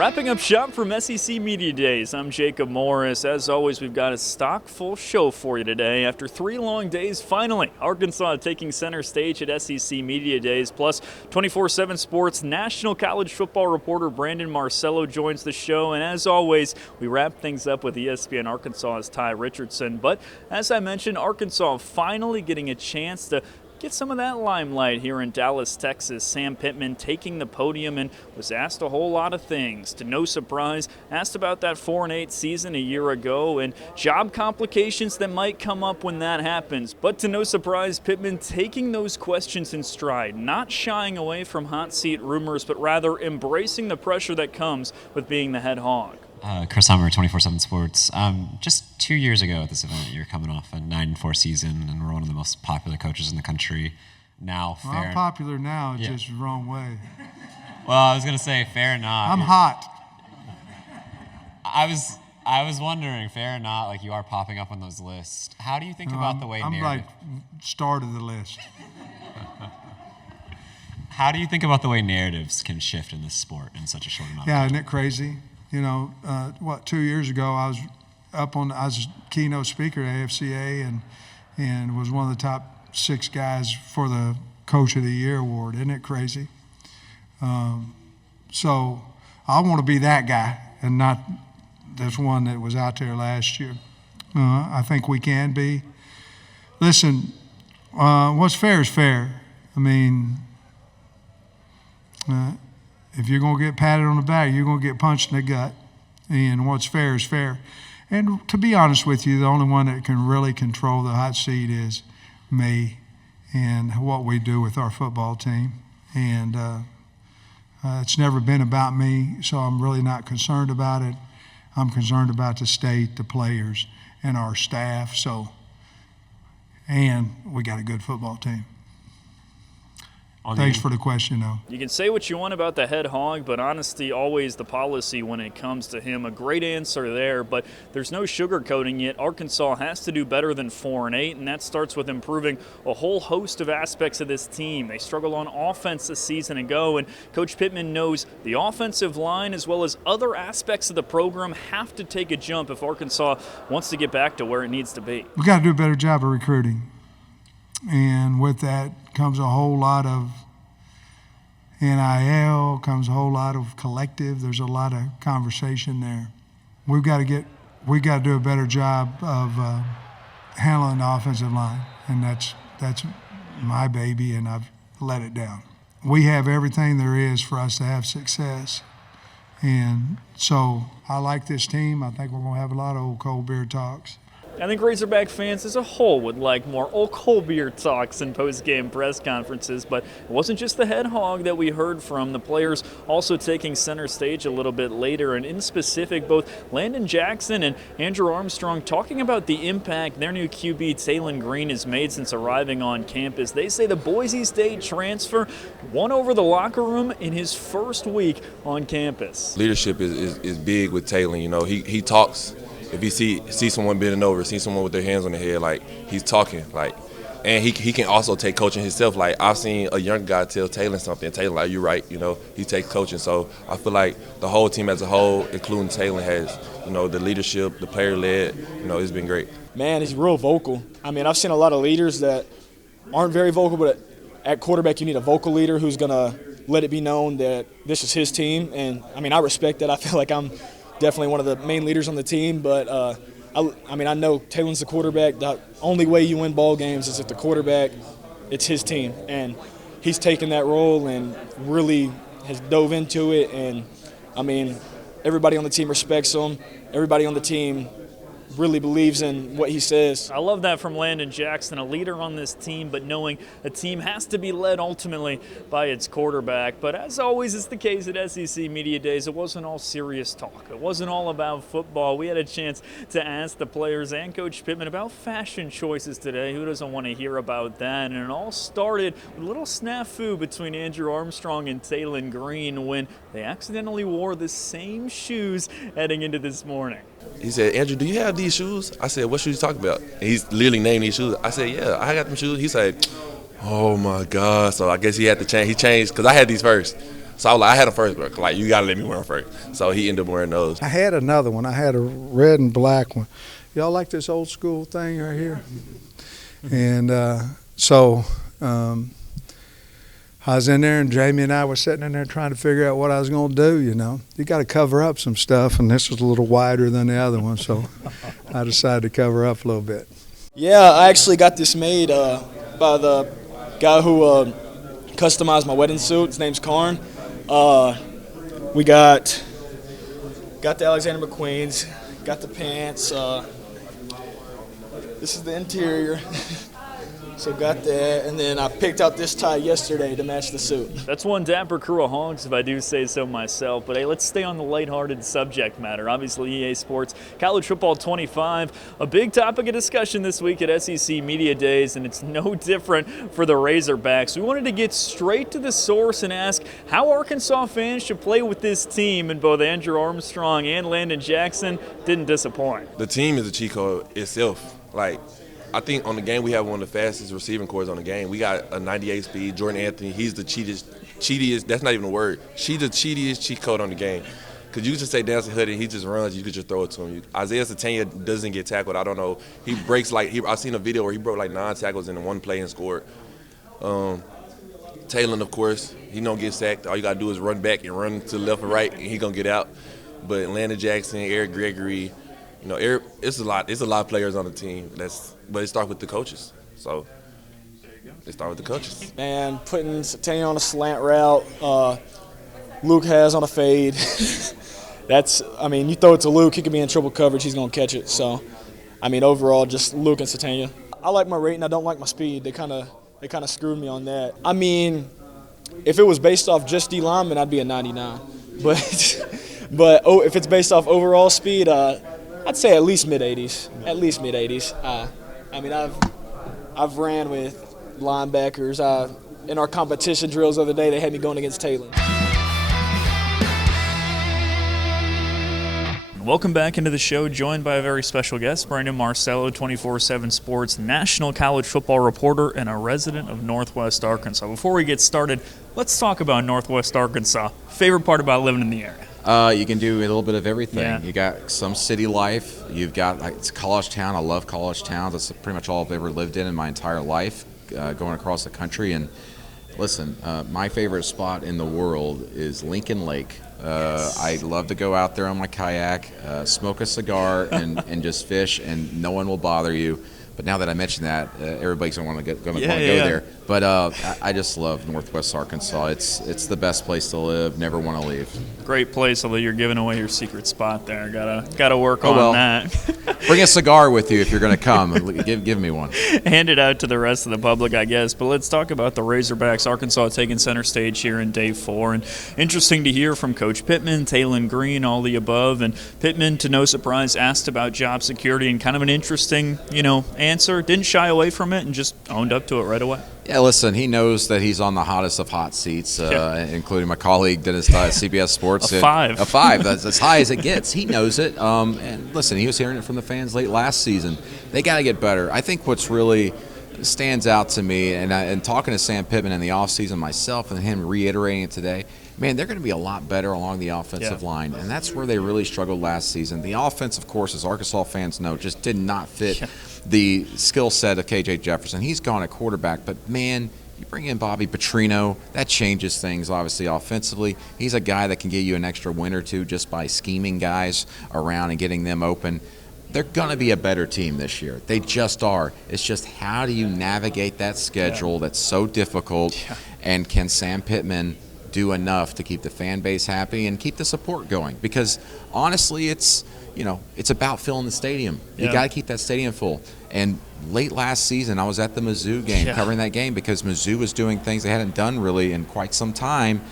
Wrapping up shop from SEC Media Days, I'm Jacob Morris. As always, we've got a stock-full show for you today. After 3 long days, finally, Arkansas taking center stage at SEC Media Days. Plus, 24/7 Sports national college football reporter Brandon Marcello joins the show. And as always, we wrap things up with ESPN Arkansas's Ty Richardson. But as I mentioned, Arkansas finally getting a chance to get some of that limelight here in Dallas, Texas. Sam Pittman taking the podium and was asked a whole lot of things. To no surprise, asked about that 4-8 season a year ago and job complications that might come up when that happens. But to no surprise, Pittman taking those questions in stride, not shying away from hot seat rumors, but rather embracing the pressure that comes with being the head hog. Chris Hummer, 24/7 Sports. Just 2 years ago at this event, you're coming off a 9-4 season, and we're one of the most popular coaches in the country. Now, well, I'm popular now, just the wrong way. Well, I was gonna say fair or not. I'm hot. I was wondering, fair or not, like you are popping up on those lists. How do you think about the way I'm narrative? like start of the list. How do you think about the way narratives can shift in this sport in such a short amount of time? Yeah, isn't it crazy? You know, 2 years ago, I was I was keynote speaker at AFCA and was one of the top 6 guys for the Coach of the Year award. Isn't it crazy? So I want to be that guy and not this one that was out there last year. I think we can be. Listen, what's fair is fair. I mean, if you're going to get patted on the back, you're going to get punched in the gut. And what's fair is fair. And to be honest with you, the only one that can really control the hot seat is me and what we do with our football team. And it's never been about me, so I'm really not concerned about it. I'm concerned about the state, the players, and our staff. And we got a good football team. Thanks for the question, though. You can say what you want about the head hog, but honesty always the policy when it comes to him. A great answer there, but there's no sugarcoating it. Arkansas has to do better than 4-8, and that starts with improving a whole host of aspects of this team. They struggled on offense a season ago, and Coach Pittman knows the offensive line as well as other aspects of the program have to take a jump if Arkansas wants to get back to where it needs to be. We've got to do a better job of recruiting. And with that comes a whole lot of NIL, comes a whole lot of collective. There's a lot of conversation there. We've got to do a better job of handling the offensive line, and that's my baby, and I've let it down. We have everything there is for us to have success, and so I like this team. I think we're going to have a lot of old cold beer talks. I think Razorback fans as a whole would like more old cold beer talks and post-game press conferences, but it wasn't just the head hog that we heard from. The players also taking center stage a little bit later, and in specific, both Landon Jackson and Andrew Armstrong talking about the impact their new QB, Taylon Green, has made since arriving on campus. They say the Boise State transfer won over the locker room in his first week on campus. Leadership is big with Taylon. You know, he talks. If you see someone bending over, see someone with their hands on their head, like, he's talking, like, and he can also take coaching himself. Like, I've seen a young guy tell Taylor something, Taylor, like, you're right, you know, he takes coaching. So I feel like the whole team as a whole, including Taylor, has, you know, the leadership, the player-led, you know, it's been great. Man, he's real vocal. I mean, I've seen a lot of leaders that aren't very vocal, but at quarterback you need a vocal leader who's going to let it be known that this is his team. And, I mean, I respect that. I feel like I'm definitely one of the main leaders on the team, but I mean, I know Taylon's the quarterback. The only way you win ball games is if the quarterback, it's his team, and he's taken that role and really has dove into it. And I mean, everybody on the team respects him. Everybody on the team really believes in what he says. I love that from Landon Jackson, a leader on this team, but knowing a team has to be led ultimately by its quarterback. But as always is the case at SEC Media Days, it wasn't all serious talk. It wasn't all about football. We had a chance to ask the players and Coach Pittman about fashion choices today. Who doesn't want to hear about that? And it all started with a little snafu between Andrew Armstrong and Taylon Green when they accidentally wore the same shoes heading into this morning. He said, Andrew, do you have these shoes? I said, what shoes you talking about? And he's literally named these shoes. I said, yeah, I got them shoes. He said, oh, my God. So I guess he had to change. He changed because I had these first. So I was like, I had him first, bro. Like, you got to let me wear him first. So he ended up wearing those. I had another one. I had a red and black one. Y'all like this old school thing right here? And I was in there, and Jamie and I were sitting in there trying to figure out what I was going to do, You got to cover up some stuff, and this was a little wider than the other one, so I decided to cover up a little bit. Yeah, I actually got this made by the guy who customized my wedding suit. His name's Karn. We got the Alexander McQueen's, got the pants. This is the interior. So got that, and then I picked out this tie yesterday to match the suit. That's one dapper crew of honks, if I do say so myself. But hey, let's stay on the lighthearted subject matter. Obviously, EA Sports College Football 25, a big topic of discussion this week at SEC Media Days, and it's no different for the Razorbacks. We wanted to get straight to the source and ask how Arkansas fans should play with this team, and both Andrew Armstrong and Landon Jackson didn't disappoint. The team is a cheat code itself. Like, I think on the game we have one of the fastest receiving cores on the game. We got a 98 speed. Jordan Anthony, he's the cheatiest, that's not even a word. She's the cheatiest cheat code on the game. Because you just say Dancy Hood and he just runs, you could just throw it to him. Isaiah Satania doesn't get tackled. I don't know. He breaks I've seen a video where he broke like 9 tackles in one play and scored. Taylor, of course, he don't get sacked. All you got to do is run back and run to the left or right, and he going to get out. But Landon Jackson, Eric Gregory, it's a lot of players on the team. But it starts with the coaches. So it starts with the coaches. Man, putting Satania on a slant route, Luke has on a fade. You throw it to Luke, he could be in triple coverage, he's going to catch it. So, overall, just Luke and Satania. I like my rating, I don't like my speed. They kind of screwed me on that. If it was based off just D lineman, I'd be a 99. But if it's based off overall speed, I'd say at least mid-80s. At least mid-80s. I've ran with linebackers. In our competition drills the other day, they had me going against Taylor. Welcome back into the show, joined by a very special guest, Brandon Marcello, 24/7 Sports national college football reporter and a resident of Northwest Arkansas. Before we get started, let's talk about Northwest Arkansas. Favorite part about living in the area? You can do a little bit of everything. Yeah. You got some city life. You've got it's a college town. I love college towns. That's pretty much all I've ever lived in my entire life, going across the country. And listen, my favorite spot in the world is Lincoln Lake. I love to go out there on my kayak, smoke a cigar, and just fish, and no one will bother you. But now that I mentioned that, everybody's going to want to go there. But I just love Northwest Arkansas. It's the best place to live. Never want to leave. Great place, although you're giving away your secret spot there. Gotta work on that. Bring a cigar with you if you're going to come. Give me one. Hand it out to the rest of the public, I guess. But let's talk about the Razorbacks. Arkansas taking center stage here in day 4. And interesting to hear from Coach Pittman, Taylon Green, all the above. And Pittman, to no surprise, asked about job security and kind of an interesting, answer. Didn't shy away from it and just owned up to it right away. Yeah, listen, he knows that he's on the hottest of hot seats, including my colleague Dennis Dye at CBS Sports. A 5. A 5. That's as high as it gets. He knows it. And listen, he was hearing it from the fans late last season. They got to get better. I think what's really stands out to me, and talking to Sam Pittman in the offseason myself and him reiterating it today, man, they're going to be a lot better along the offensive line. And that's where they really struggled last season. The offense, of course, as Arkansas fans know, just did not fit the skill set of K.J. Jefferson. He's gone at quarterback, but, man, you bring in Bobby Petrino, that changes things, obviously, offensively. He's a guy that can get you an extra win or two just by scheming guys around and getting them open. They're going to be a better team this year. They just are. It's just how do you navigate that schedule that's so difficult, and can Sam Pittman do enough to keep the fan base happy and keep the support going? Because honestly, it's about filling the stadium. You got to keep that stadium full. And late last season, I was at the Mizzou game, covering that game, because Mizzou was doing things they hadn't done really in quite some time.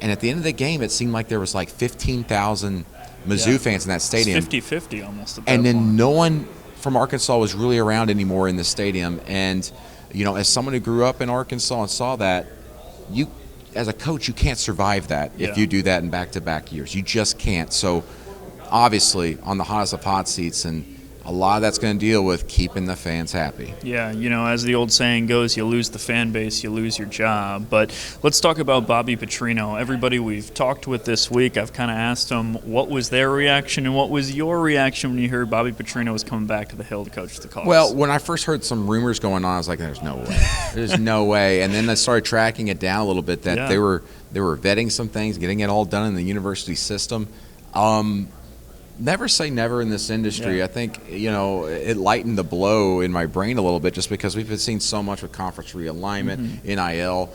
And at the end of the game, it seemed like there was like 15,000 Mizzou fans in that stadium. It's 50-50 almost at that And then point. no one from Arkansas was really around anymore in the stadium. And, as someone who grew up in Arkansas and saw that, as a coach, you can't survive that if you do that in back-to-back years. You just can't. So, obviously, on the hottest of hot seats, and a lot of that's going to deal with keeping the fans happy. Yeah, as the old saying goes, you lose the fan base, you lose your job. But let's talk about Bobby Petrino. Everybody we've talked with this week, I've kind of asked them what was their reaction and what was your reaction when you heard Bobby Petrino was coming back to the Hill to coach the Cubs? Well, when I first heard some rumors going on, I was like, there's no way. There's no way. And then I started tracking it down a little bit that they were vetting some things, getting it all done in the university system. Never say never in this industry. I think, it lightened the blow in my brain a little bit just because we've been seeing so much with conference realignment, NIL,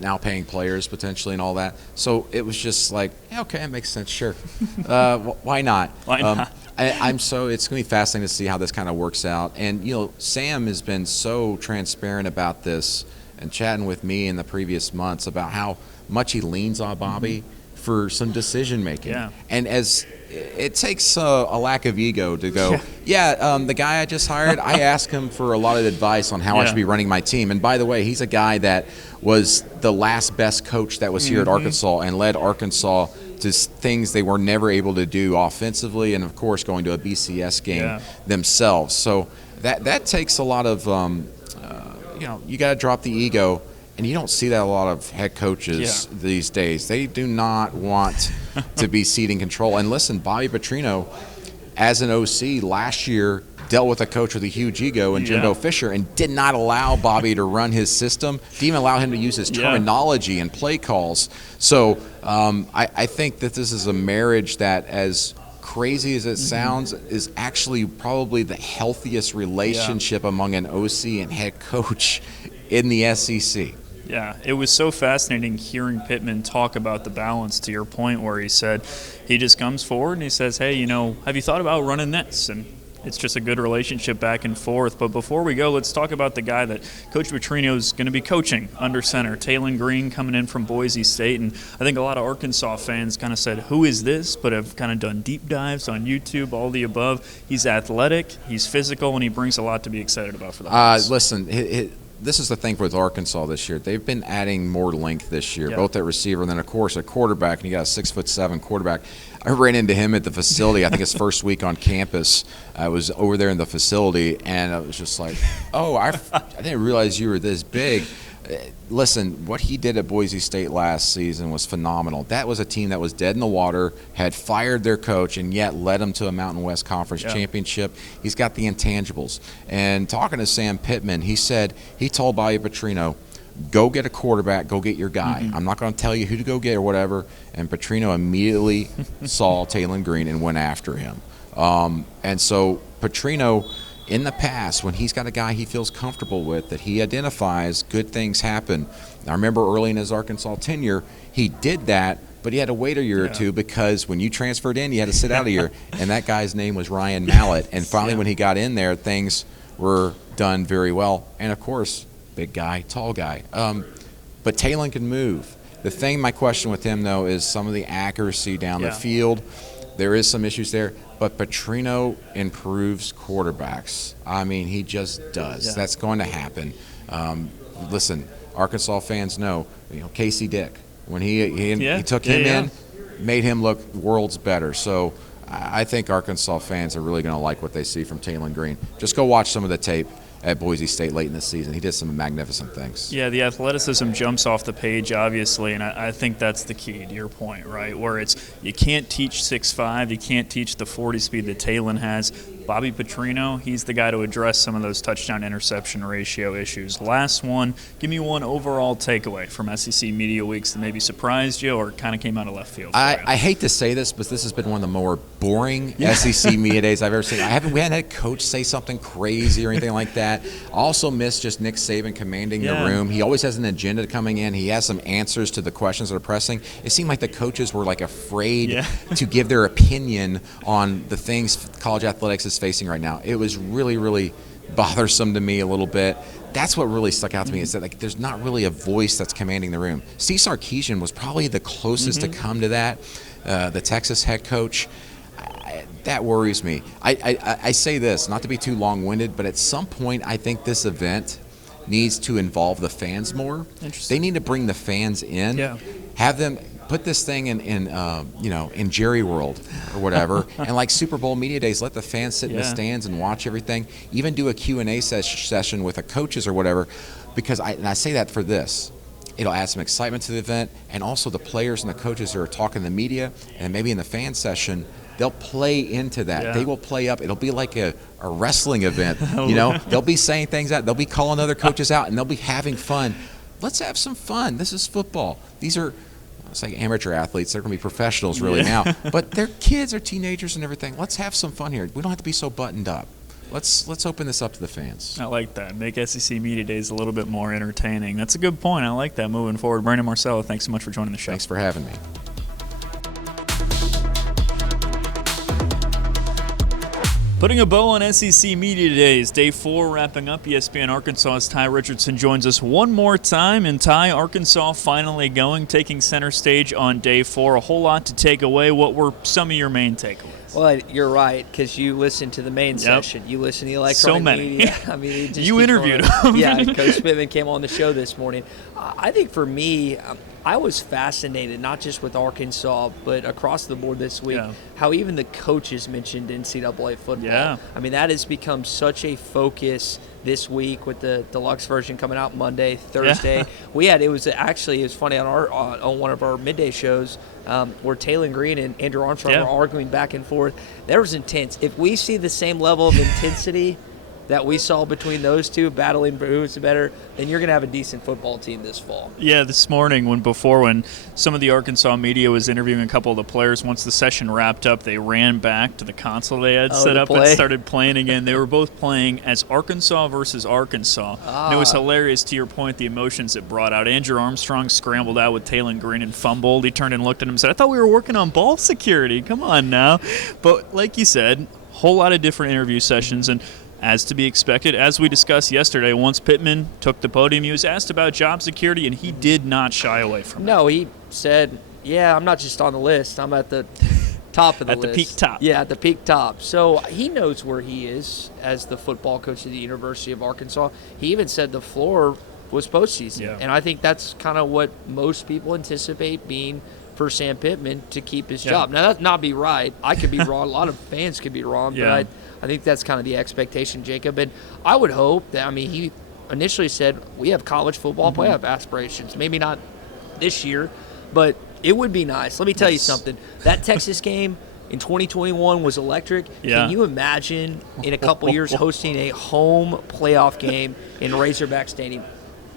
now paying players potentially and all that. So it was just like, okay, it makes sense, sure. Why not? Why not? It's going to be fascinating to see how this kind of works out. And, Sam has been so transparent about this and chatting with me in the previous months about how much he leans on Bobby for some decision making. Yeah. And as it takes a lack of ego to go, the guy I just hired, I asked him for a lot of advice on how I should be running my team. And by the way, he's a guy that was the last best coach that was here at Arkansas and led Arkansas to things they were never able to do offensively, and of course going to a BCS game themselves. So that takes a lot of, you got to drop the ego. And you don't see that a lot of head coaches these days. They do not want to be ceding control. And listen, Bobby Petrino, as an OC last year, dealt with a coach with a huge ego in Jimbo Fisher and did not allow Bobby to run his system, didn't even allow him to use his terminology and play calls. So I think that this is a marriage that, as crazy as it sounds, is actually probably the healthiest relationship among an OC and head coach in the SEC. Yeah, it was so fascinating hearing Pittman talk about the balance, to your point, where he said he just comes forward and he says, hey, have you thought about running this? And it's just a good relationship back and forth. But before we go, let's talk about the guy that Coach Petrino is going to be coaching under center, Talon Green, coming in from Boise State. And I think a lot of Arkansas fans kind of said, who is this? But have kind of done deep dives on YouTube, all the above. He's athletic, he's physical, and he brings a lot to be excited about for the Hawks. Listen, this is the thing with Arkansas this year. They've been adding more length this year, both at receiver and then, of course, at quarterback. And you got a 6'7" quarterback. I ran into him at the facility. I think his first week on campus. I was over there in the facility, and I was just like, I didn't realize you were this big. Listen, what he did at Boise State last season was phenomenal. That was a team that was dead in the water, had fired their coach, and yet led them to a Mountain West Conference championship. He's got the intangibles. And talking to Sam Pittman, he told Bobby Petrino, go get a quarterback, go get your guy. I'm not going to tell you who to go get or whatever. And Petrino immediately saw Talon Green and went after him. And so Petrino, in the past, when he's got a guy he feels comfortable with, that he identifies, good things happen. I remember early in his Arkansas tenure, he did that, but he had to wait a year or two because when you transferred in, you had to sit out a year. And that guy's name was Ryan Mallett. And finally, when he got in there, things were done very well. And, of course, big guy, tall guy. But Talon can move. My question with him, though, is some of the accuracy down the field. There is some issues there. But Petrino improves quarterbacks. I mean, he just does. That's going to happen. Listen, Arkansas fans know, Casey Dick, when he took him in, made him look worlds better. So I think Arkansas fans are really going to like what they see from Talon Green. Just go watch some of the tape at Boise State late in the season. He did some magnificent things. Yeah, the athleticism jumps off the page, obviously, and I think that's the key to your point, right? Where you can't teach 6'5", you can't teach the 40 speed that Talon has. Bobby Petrino, he's the guy to address some of those touchdown-interception ratio issues. Last one, give me one overall takeaway from SEC Media Weeks that maybe surprised you or kind of came out of left field. I hate to say this, but this has been one of the more boring SEC Media Days I've ever seen. We haven't had a coach say something crazy or anything like that. Also missed just Nick Saban commanding the room. He always has an agenda coming in. He has some answers to the questions that are pressing. It seemed like the coaches were afraid to give their opinion on the things college athletics is facing right now. It was really, really bothersome to me a little bit. That's what really stuck out to me, is that there's not really a voice that's commanding the room. Steve Sarkisian was probably the closest to come to that, the Texas head coach. That worries me. I say this, not to be too long-winded, but at some point I think this event needs to involve the fans more. They need to bring the fans in, have them put this thing in Jerry World or whatever, and like Super Bowl media days, let the fans sit in the stands and watch everything. Even do a Q&A session with the coaches or whatever, because I say that for this. It'll add some excitement to the event, and also the players and the coaches who are talking to the media, and maybe in the fan session, they'll play into that. Yeah. They will play up. It'll be like a wrestling event. They'll be saying things out. They'll be calling other coaches out, and they'll be having fun. Let's have some fun. This is football. These are, it's like amateur athletes. They're going to be professionals really now. But they're kids, they're teenagers and everything. Let's have some fun here. We don't have to be so buttoned up. Let's open this up to the fans. I like that. Make SEC Media Days a little bit more entertaining. That's a good point. I like that moving forward. Brandon Marcello, thanks so much for joining the show. Thanks for having me. Putting a bow on SEC Media Days, Day 4 wrapping up. ESPN Arkansas's Ty Richardson joins us one more time. And Ty, Arkansas finally going, taking center stage on Day 4. A whole lot to take away. What were some of your main takeaways? Well, you're right, because you listened to the main session. You listened to the electronic so many. media. I mean, it just you interviewed him. Yeah, Coach Pittman came on the show this morning. I think for me, I was fascinated, not just with Arkansas, but across the board this week, how even the coaches mentioned NCAA football. Yeah. I mean, that has become such a focus this week with the deluxe version coming out Monday, Thursday. Yeah. It was funny on one of our midday shows where Taylor Green and Andrew Armstrong were arguing back and forth. There was intense. If we see the same level of intensity that we saw between those two battling for who's better, then you're going to have a decent football team this fall. Yeah, this morning when some of the Arkansas media was interviewing a couple of the players, once the session wrapped up, they ran back to the console they had set up and started playing again. They were both playing as Arkansas versus Arkansas. And it was hilarious, to your point, the emotions it brought out. Andrew Armstrong scrambled out with Taylor Green and fumbled. He turned and looked at him and said, I thought we were working on ball security. Come on now. But like you said, whole lot of different interview sessions, and as to be expected, as we discussed yesterday, once Pittman took the podium, he was asked about job security, and he did not shy away from it. No, he said, I'm not just on the list. I'm at the top of the list. At the peak top. Yeah, at the peak top. So he knows where he is as the football coach of the University of Arkansas. He even said the floor was postseason. Yeah. And I think that's kind of what most people anticipate being for Sam Pittman to keep his job. Now, that not be right. I could be wrong. A lot of fans could be wrong, but I think that's kind of the expectation, Jacob. And I would hope that, he initially said we have college football playoff aspirations. Maybe not this year, but it would be nice. Let me tell you something. That Texas game in 2021 was electric. Can you imagine in a couple years hosting a home playoff game in Razorback Stadium?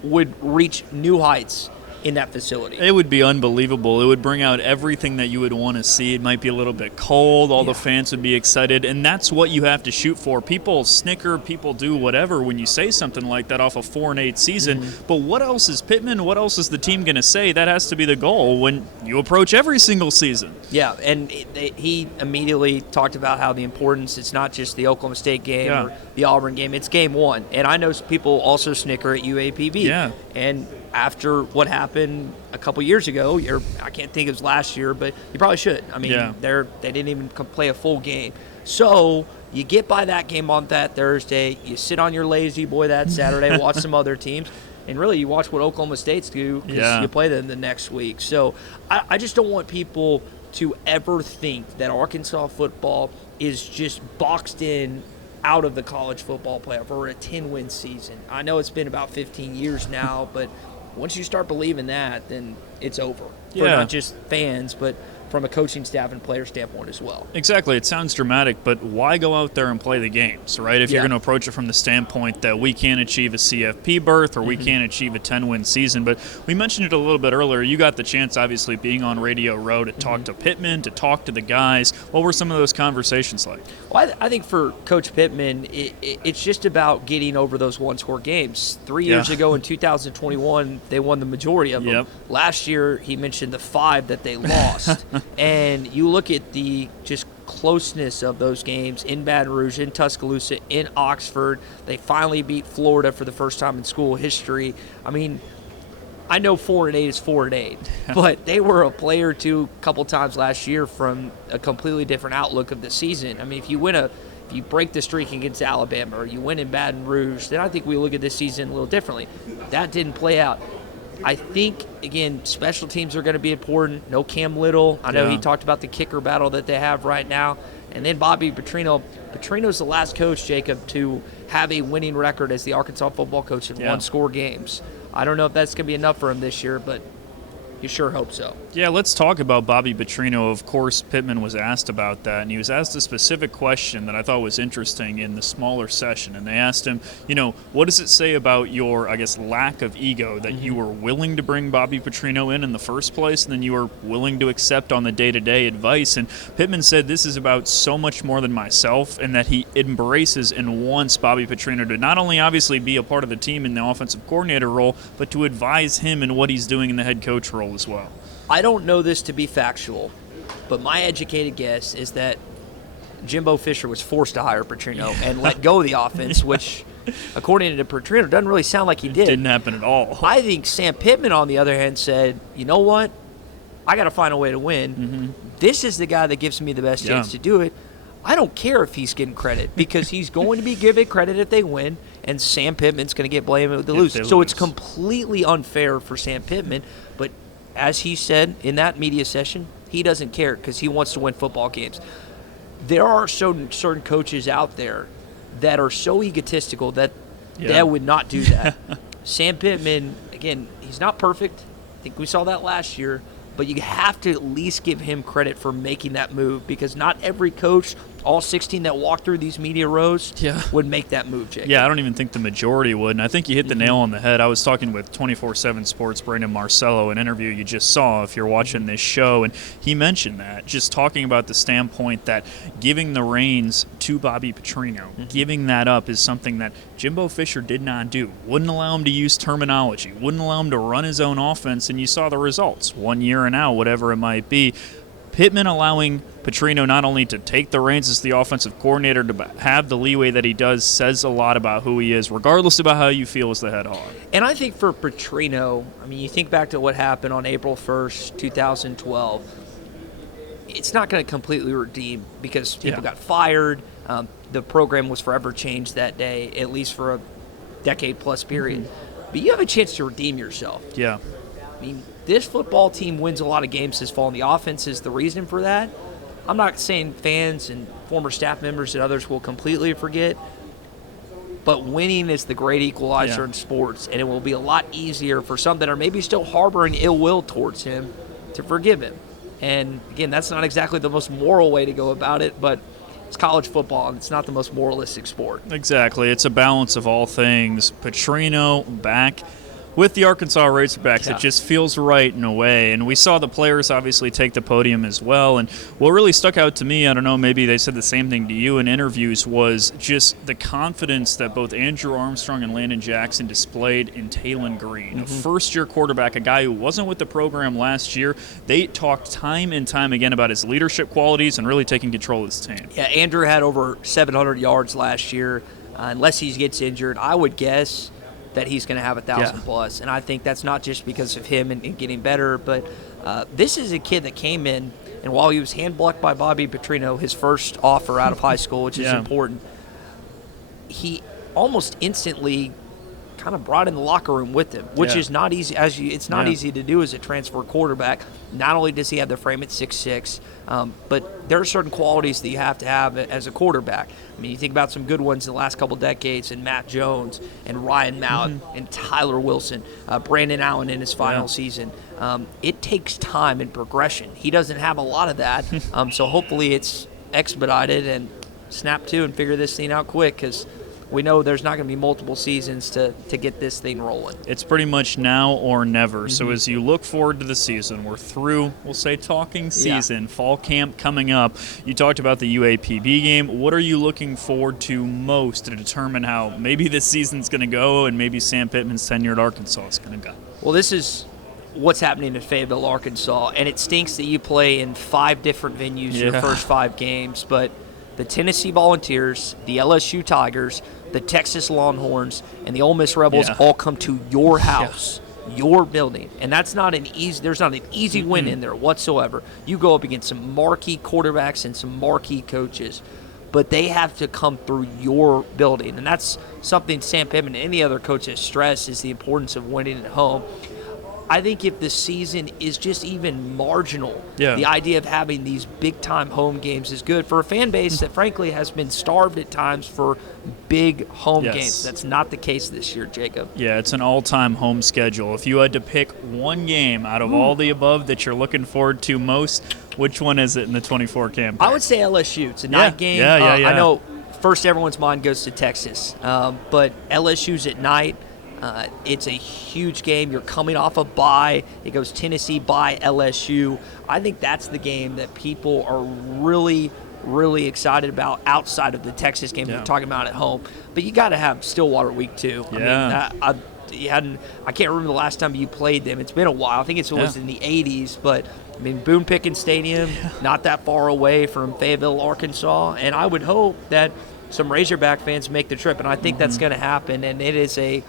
Would reach new heights in that facility. It would be unbelievable. It would bring out everything that you would want to see. It might be a little bit cold. All the fans would be excited, and that's what you have to shoot for. People snicker, people do whatever when you say something like that off a 4-8 season. But what else is Pittman? What else is the team going to say? That has to be the goal when you approach every single season. Yeah, and he immediately talked about how the importance, it's not just the Oklahoma State game or the Auburn game, it's game one. And I know people also snicker at UAPB. Yeah. And after what happened a couple years ago, I can't think it was last year, but you probably should. They didn't even play a full game. So you get by that game on that Thursday, you sit on your lazy boy that Saturday, watch some other teams, and really you watch what Oklahoma State's do because you play them the next week. So I just don't want people to ever think that Arkansas football is just boxed in out of the college football playoff or a 10-win season. I know it's been about 15 years now, but once you start believing that, then it's over for not just fans, but from a coaching staff and player standpoint as well. Exactly. It sounds dramatic, but why go out there and play the games, right? If you're going to approach it from the standpoint that we can't achieve a CFP berth or we can't achieve a 10-win season. But we mentioned it a little bit earlier. You got the chance, obviously, being on Radio Row to talk to Pittman, to talk to the guys. What were some of those conversations like? Well, I think for Coach Pittman, it's just about getting over those one-score games. 3 years ago in 2021, they won the majority of them. Last year, he mentioned the 5 that they lost. And you look at the just closeness of those games in Baton Rouge, in Tuscaloosa, in Oxford. They finally beat Florida for the first time in school history. I know 4-8 is 4-8, but they were a play or two a couple times last year from a completely different outlook of the season. If you break the streak against Alabama or you win in Baton Rouge, then I think we look at this season a little differently. That didn't play out. I think, again, special teams are going to be important. No Cam Little. I know he talked about the kicker battle that they have right now. And then Bobby Petrino. Petrino's the last coach, Jacob, to have a winning record as the Arkansas football coach in one-score games. I don't know if that's going to be enough for him this year, but you sure hope so. Yeah, let's talk about Bobby Petrino. Of course, Pittman was asked about that, and he was asked a specific question that I thought was interesting in the smaller session. And they asked him, what does it say about your, lack of ego that you were willing to bring Bobby Petrino in the first place, and then you were willing to accept on the day-to-day advice? And Pittman said this is about so much more than myself, and that he embraces and wants Bobby Petrino to not only obviously be a part of the team in the offensive coordinator role, but to advise him in what he's doing in the head coach role as well. I don't know this to be factual, but my educated guess is that Jimbo Fisher was forced to hire Petrino and let go of the offense, which, according to Petrino, doesn't really sound like he did. Didn't happen at all. I think Sam Pittman, on the other hand, said, you know what? I got to find a way to win. This is the guy that gives me the best chance to do it. I don't care if he's getting credit because he's going to be given credit if they win, and Sam Pittman's going to get blamed if they lose. So it's completely unfair for Sam Pittman, but as he said in that media session, he doesn't care because he wants to win football games. There are certain coaches out there that are so egotistical that would not do that. Sam Pittman, again, he's not perfect. I think we saw that last year. But you have to at least give him credit for making that move because not every coach, all 16 that walk through these media rows, would make that move, Jake. Yeah, I don't even think the majority would. And I think you hit the nail on the head. I was talking with 24/7 Sports' Brandon Marcello, an interview you just saw if you're watching this show, and he mentioned that, just talking about the standpoint that giving the reins to Bobby Petrino, giving that up is something that Jimbo Fisher did not do. Wouldn't allow him to use terminology, wouldn't allow him to run his own offense, and you saw the results. 1 year and out, whatever it might be. Pittman allowing Petrino not only to take the reins as the offensive coordinator, to have the leeway that he does, says a lot about who he is, regardless about how you feel as the head hog. And I think for Petrino, you think back to what happened on April 1st, 2012, it's not going to completely redeem because people got fired. The program was forever changed that day, at least for a decade-plus period. But you have a chance to redeem yourself. Yeah. This football team wins a lot of games this fall, and the offense is the reason for that. I'm not saying fans and former staff members and others will completely forget, but winning is the great equalizer in sports, and it will be a lot easier for some that are maybe still harboring ill will towards him to forgive him. And, again, that's not exactly the most moral way to go about it, but it's college football, and it's not the most moralistic sport. Exactly. It's a balance of all things. Petrino back with the Arkansas Razorbacks. It just feels right in a way. And we saw the players obviously take the podium as well. And what really stuck out to me, I don't know, maybe they said the same thing to you in interviews, was just the confidence that both Andrew Armstrong and Landon Jackson displayed in Talon Green, a first-year quarterback, a guy who wasn't with the program last year. They talked time and time again about his leadership qualities and really taking control of his team. Yeah, Andrew had over 700 yards last year. Unless he gets injured, I would guess that he's going to have 1,000 plus. And I think that's not just because of him and getting better, but this is a kid that came in, and while he was hand-blocked by Bobby Petrino, his first offer out of high school, which is important, he almost instantly kind of brought in the locker room with him, which is not easy. It's not easy to do as a transfer quarterback. Not only does he have the frame at 6'6", but there are certain qualities that you have to have as a quarterback. You think about some good ones in the last couple decades, and Matt Jones and Ryan Mallett and Tyler Wilson, Brandon Allen in his final season. It takes time and progression. He doesn't have a lot of that, so hopefully it's expedited and snap to and figure this thing out quick, because we know there's not going to be multiple seasons to get this thing rolling. It's pretty much now or never. So as you look forward to the season, we're through, we'll say, talking season, fall camp coming up. You talked about the UAPB game. What are you looking forward to most to determine how maybe this season's going to go and maybe Sam Pittman's tenure at Arkansas is going to go? Well, this is what's happening in Fayetteville, Arkansas, and it stinks that you play in 5 different venues your first 5 games, but the Tennessee Volunteers, the LSU Tigers, the Texas Longhorns, and the Ole Miss Rebels all come to your house, your building. And that's not an easy. There's not an easy win in there whatsoever. You go up against some marquee quarterbacks and some marquee coaches, but they have to come through your building. And that's something Sam Pittman and any other coach has stressed, is the importance of winning at home. I think if the season is just even marginal, Yeah. the idea of having these big-time home games is good for a fan base that, frankly, has been starved at times for big home Yes. games. That's not the case this year, Jacob. Yeah, it's an all-time home schedule. If you had to pick one game out of all the above that you're looking forward to most, which one is it in the 24 campaign? I would say LSU. It's a night game. Yeah. I know first everyone's mind goes to Texas, but LSU's at night. It's a huge game. You're coming off a bye. It goes Tennessee by LSU. I think that's the game that people are really, really excited about outside of the Texas game we're talking about at home. But you got to have Stillwater week 2. Yeah. I mean, I can't remember the last time you played them. It's been a while. I think it was in the 80s, but I mean, Boone Pickens Stadium, not that far away from Fayetteville, Arkansas, and I would hope that some Razorback fans make the trip, and I think that's going to happen. And it's a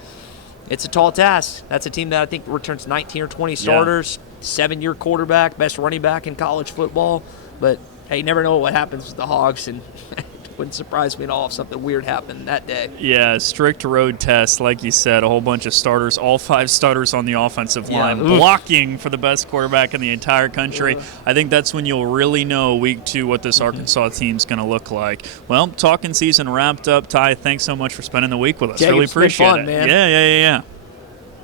tall task. That's a team that I think returns 19 or 20 starters, 7-year quarterback, best running back in college football. But hey, you never know what happens with the Hogs, and it wouldn't surprise me at all if something weird happened that day. Yeah, strict road test, like you said, a whole bunch of starters, all 5 starters on the offensive line, blocking for the best quarterback in the entire country. I think that's when you'll really know week 2 what this Arkansas team's going to look like. Well, talking season wrapped up. Ty, thanks so much for spending the week with us. Jacob, really it's been appreciate fun, it. man. Yeah.